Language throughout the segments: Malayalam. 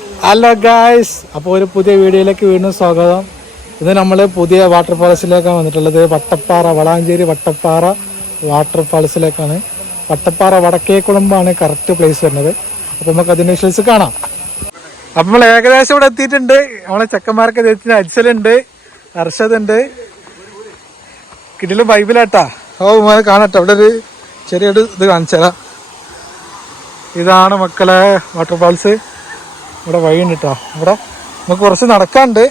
ഹലോ ഗായ്സ്, അപ്പോൾ ഒരു പുതിയ വീഡിയോയിലേക്ക് വീണ്ടും സ്വാഗതം. ഇത് നമ്മൾ പുതിയ വാട്ടർഫാൾസിലേക്കാണ് വന്നിട്ടുള്ളത്. വട്ടപ്പാറ, വളാഞ്ചേരി വട്ടപ്പാറ വാട്ടർഫാൾസിലേക്കാണ്. വട്ടപ്പാറ വടക്കേക്കുളമ്പാണ് കറക്റ്റ് പ്ലേസ് വരുന്നത്. അപ്പോൾ നമുക്ക് അതിൻ്റെ വിഷ്വൽസ് കാണാം. അപ്പം നമ്മൾ ഏകദേശം ഇവിടെ എത്തിയിട്ടുണ്ട്. നമ്മളെ ചെക്കന്മാരൊക്കെ എത്തിയിട്ട് അജ്സലുണ്ട്, അർഷദ് ഉണ്ട്, കിടിലും ബൈബിലാട്ടാ. കാണട്ടെ, അവിടെ ഒരു ചെറിയൊരു ഇത് കാണിച്ചുതരാം. ഇതാണ് മക്കളെ വാട്ടർഫാൾസ്. ഇവിടെ വഴിയുണ്ട് കേട്ടോ. ഇവിടെ നമുക്ക് കുറച്ച് നടക്കാണ്ട്,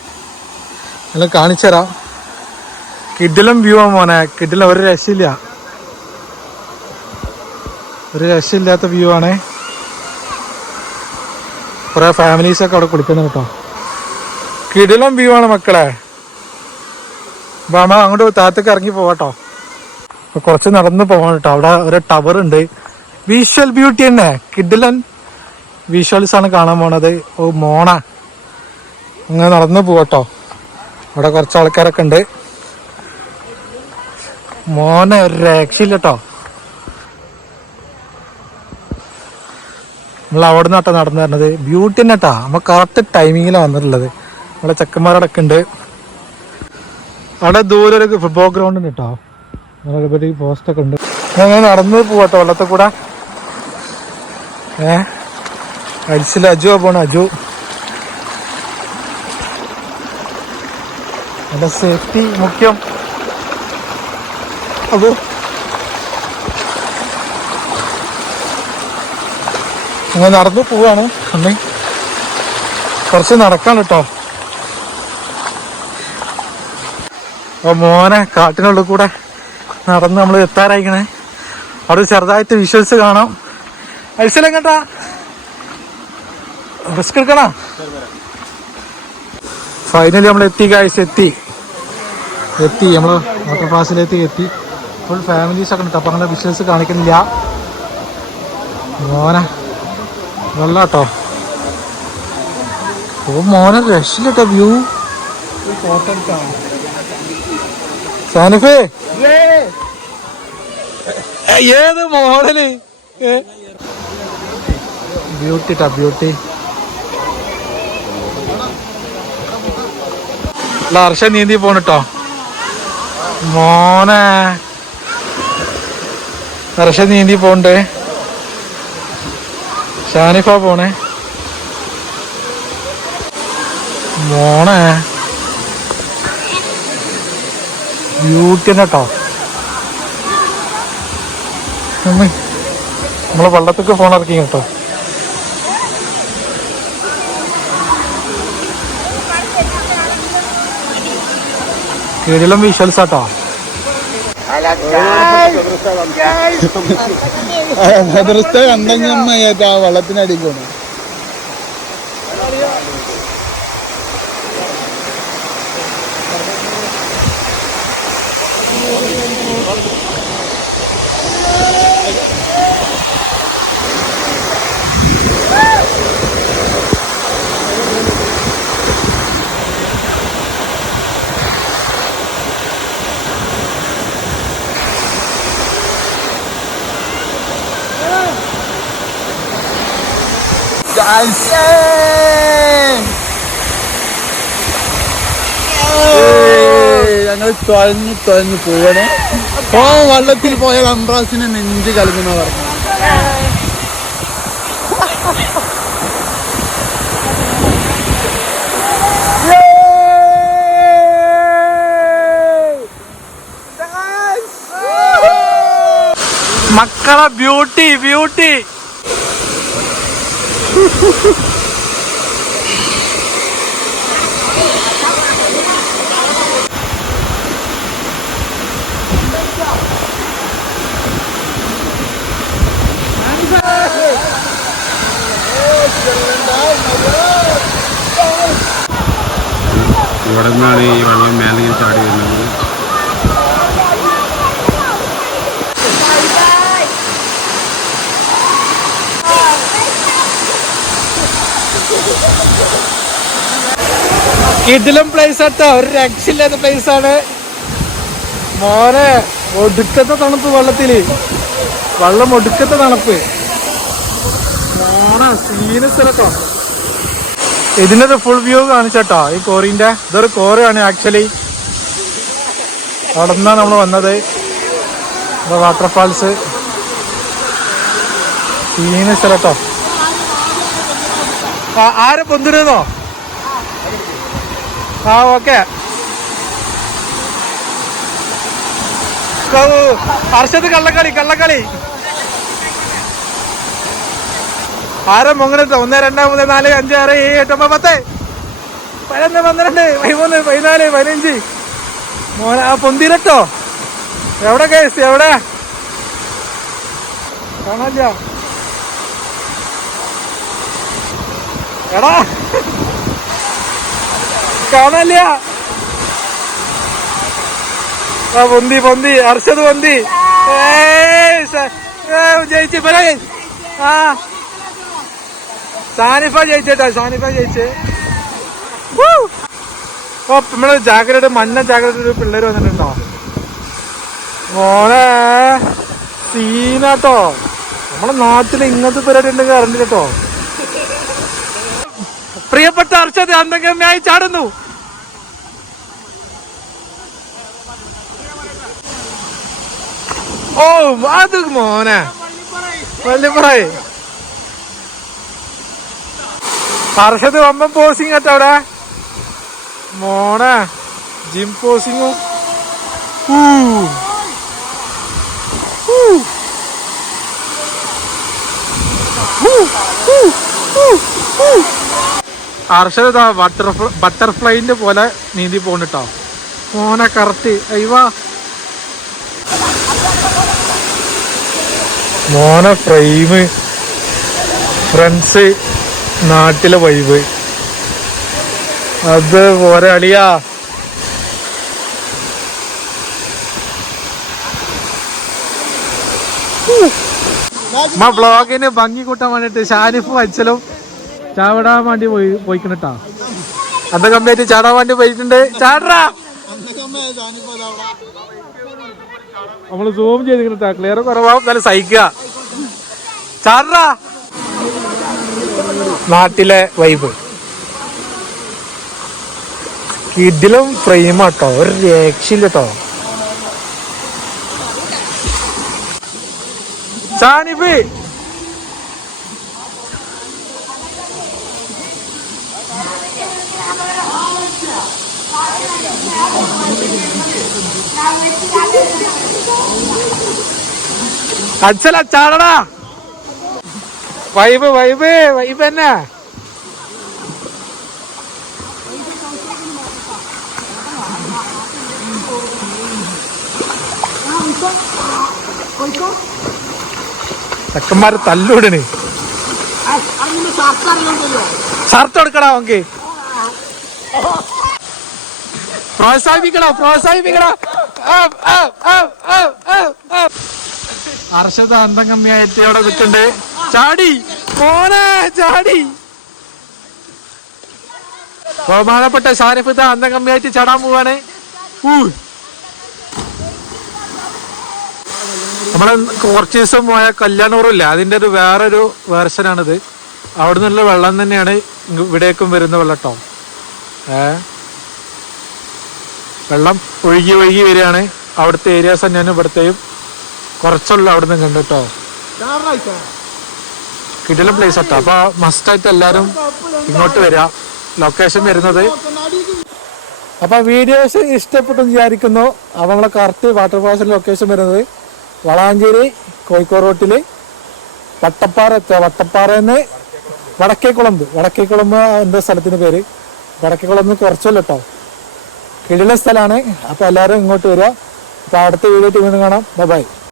എല്ലാം കാണിച്ചു തരാം. കിടിലം വ്യൂ ആ മോനെ, കിടിലം. ഒരു രക്ഷയില്ല, ഒരു രക്ഷയില്ലാത്ത വ്യൂ ആണ്. കുറെ ഫാമിലീസൊക്കെ അവിടെ കുളിക്കുന്നു കേട്ടോ. കിടിലം വ്യൂ ആണ് മക്കളെ. അപ്പൊ നമ്മൾ അങ്ങോട്ട് താഴത്തേക്ക് ഇറങ്ങി പോവാട്ടോ. അപ്പൊ കുറച്ച് നടന്ന് പോകണം കേട്ടോ. അവിടെ ഒരു ടവർ ഉണ്ട്. വിഷ്വൽ ബ്യൂട്ടി തന്നെ, കിടിലൻ വിഷ്വൽസ് ആണ് കാണാൻ പോണത്. ഓ മോണ, അങ്ങനെ നടന്ന് പോവാട്ടോ. അവിടെ കുറച്ച് ആൾക്കാരൊക്കെ ഉണ്ട് മോനെ, ഒരു രക്ഷയില്ല കേട്ടോ. നമ്മൾ അവിടെ നിന്നാട്ടോ നടന്നു വരുന്നത്. ബ്യൂട്ടി തന്നെ കേട്ടോ. നമ്മൾ കറക്റ്റ് ടൈമിങ്ങിലാണ് വന്നിട്ടുള്ളത്. നമ്മളെ ചെക്കന്മാരടക്കം ഉണ്ട്. അവിടെ ദൂരെ ഒരു ഫുട്ബോൾ ഗ്രൗണ്ട് ഉണ്ട് കേട്ടോ. ഒരുപാട് പോസ്റ്റൊക്കെ ഉണ്ട്. അങ്ങനെ നടന്ന് പോവാട്ടോ വെള്ളത്തിൽ കൂടെ. അരിച്ചില്ല, അജു പോണ അജു. നല്ല സേഫ്റ്റി മുഖ്യം. അത് അങ്ങനെ നടന്നു പോവാണ്. അമ്മേ കുറച്ച് നടക്കാൻ കേട്ടോ. അപ്പൊ മോനെ കാട്ടിനുള്ളിൽ കൂടെ നടന്ന് നമ്മൾ എത്താറായിക്കണേ. അവിടെ ചെറുതായിട്ട് വിഷ്വൽസ് കാണാം. അരിച്ചിലെങ്ങട്ടാ റിസ്ക് എടുക്കണ. ഫൈനലി നമ്മൾ എത്തി ഗൈസ്, എത്തി നമ്മൾ വാട്ടർഫാൾസിലേക്ക് എത്തി. ഫുൾ ഫാമിലീസ് ഒക്കെ ഉണ്ട്. അപ്പൊ അങ്ങനെ വിഷ്വൽസ് കാണിക്കുന്നില്ല മോനെ. വെള്ളം കേട്ടോ. ഓ മോനെ, രക്ഷയില്ലട്ടോ വ്യൂ. സാനിഫേ ഏത് മോഡല്, ബ്യൂട്ടി ട്ടാ ബ്യൂട്ടി. ഹർഷ നീന്തി പോണിട്ടോ മോനെ. ഹർഷ നീന്തി പോണ്ട്. ഷാനിഫ പോണേ മോനെ. ബ്യൂട്ടി തന്നെ കേട്ടോ. നമ്മള് വെള്ളത്തേക്ക് ഫോൺ ഇറക്കി കേട്ടോ. കിടിലം വിഷ്വൽസ് ആട്ടോ. കണ്ടഞ്ഞമ്മ വെള്ളത്തിനടി പോണു. ഞങ്ങൾ തുഴഞ്ഞു പോവണേ. ഓ വെള്ളത്തിൽ പോയാൽ അംബ്രാസിനെ നെഞ്ച് കലങ്ങുന്ന പറഞ്ഞു. മക്കളെ ബ്യൂട്ടി ബ്യൂട്ടി. ഇവിടെ നിന്നാണ് ഈ വെള്ളം മേലെ ചാടി വരുന്നത്. കിടിലം പ്ലേസ് ആട്ടോ. ഒരു രക്ഷയില്ലാത്ത പ്ലേസ് ആണ് മോനെ. ഒടുക്കത്തെ തണുപ്പ് വെള്ളത്തില്, വെള്ളം ഒടുക്കത്തെ തണുപ്പ് മോനെ. സീനസ് കേട്ടോ. ഇതിന്റെ ഒരു ഫുൾ വ്യൂ കാണിച്ചട്ടോ ഈ കോറിന്റെ. ഇതൊരു കോറിയാണ് ആക്ച്വലി. അവിടെ നിന്നാണ് നമ്മൾ വന്നത്. വാട്ടർഫാൾസ് സീന സ്ഥലട്ടോ. ആരെ പൊന്തിരുന്നോ? ആ ഓക്കെ. ഹർഷത് കള്ളക്കളി. ആരം മൊങ്ങനത്തോ? 1 2 3 4 5 6 7 8 9 10 11 12 13 14 15 മോന ആ പൊന്തിരട്ടോ. എവിടെ കേസ്? എവിടെ കാണാല്ല? എടാ കാണാല്ല. ആ പൊന്തി അർഷത് പൊന്തി. ജയിച്ചു പറയാ. ആ സാനിഫ ജയിച്ചേട്ടാ. ജയിച്ചേ. ഓ നമ്മള് ജാഗ്രത മഞ്ഞ ജാഗ്രത പിള്ളേര് വന്നിട്ടുണ്ടോ മോനെ? സീനാട്ടോ. നമ്മളെ നാട്ടില് ഇങ്ങനത്തെ പരിപാടി ഉണ്ടെങ്കിൽ അറിഞ്ഞു കേട്ടോ. പ്രിയപ്പെട്ട അർഷത് അന്തംഗമ്യായി ചാടുന്നു. ഓ അത് മോനെ വല്യപ്പറായി. ഹർഷത് വമ്പൻ പോസിങ് കേട്ടോ അവിടെ മോനെ. ജിം പോസിങ്ങും. ഹർഷത് ബട്ടർഫ്ലൈന്റെ പോലെ നീന്തി പോണിട്ടോ മോനെ. കറക്റ്റ്. അയ്യവാ മോനെ. ഫ്രെയിം ഫ്രണ്ട്സ് നാട്ടിലെ വൈബ് അത് പോരെ അളിയാ. ബ്ലോഗിന് ഭംഗി കൂട്ടാൻ വേണ്ടിട്ട് ഷാനിഫ് അച്ഛലും ചാടാൻ വേണ്ടി പോയിക്കണട്ടാ. അത് കംപ്ലീറ്റ് ചാടാൻ വേണ്ടി പോയിട്ടുണ്ട്. ചാടാ നമ്മള് സൂം ചെയ്തിട്ടാ. ക്ലിയർ കുറവാകും. നല്ല സഹിക്കുക. ചാടാ. നാട്ടിലെ വൈബ് ഇതിലും ഫ്രെയിമാട്ടോ. ഒരു രക്ഷയില്ല കേട്ടോ. സാനിഫ് അച്ഛല ചാടടാ. വൈബ് തന്നെ. ചെക്കന്മാര് തല്ലൂടണ്. ഷർട്ട് എടുക്കടാ. ഓക്കെ പ്രോത്സാഹിപ്പിക്കണോ? ഹർഷത അന്തംഗമ്യായിട്ട് ഇവിടെ നിൽക്കണ്ട്. ചാടി മോനെ ചാടി. ബഹുമാനപ്പെട്ട ഷാരിഫ് അന്തംഗമ്യായിട്ട് ചാടാൻ പോവാണ്. നമ്മളെ കുറച്ച് ദിവസം പോയ കല്യാണൂറില്ല, അതിന്റെ ഒരു വേറൊരു വേർഷനാണിത്. അവിടെ നിന്നുള്ള വെള്ളം തന്നെയാണ് ഇവിടേക്കും വരുന്ന വെള്ളട്ടോ. വെള്ളം ഒഴുകി വരികയാണ്. അവിടുത്തെ ഏരിയാസ് തന്നെയാണ് ഇവിടത്തെയും. കുറച്ചുള്ള അവിടെ നിന്ന് കണ്ടിട്ടോ. കിടിലൻ പ്ലേസ് ആട്ടോ. അപ്പൊ മസ്റ്റായിട്ട് എല്ലാരും ഇങ്ങോട്ട് വരിക. ലൊക്കേഷൻ വരുന്നത്. അപ്പൊ വീഡിയോസ് ഇഷ്ടപ്പെട്ടു വിചാരിക്കുന്നു. അപ്പൊ നമ്മളെ കറക്റ്റ് വാട്ടർഫാൾസിന്റെ ലൊക്കേഷൻ വരുന്നത് വളാഞ്ചേരി കോഴിക്കോട് റോട്ടില് വട്ടപ്പാറന്ന് വടക്കേക്കുളമ്പ് എന്റെ സ്ഥലത്തിന് പേര്. വടക്കേക്കുളമ്പ് കുറച്ചല്ല കേട്ടോ. കിടിലൻ സ്ഥലമാണ്. അപ്പൊ എല്ലാരും ഇങ്ങോട്ട് വരിക. അപ്പൊ അടുത്ത വീഡിയോ വീണ്ടും കാണാം. ബൈ.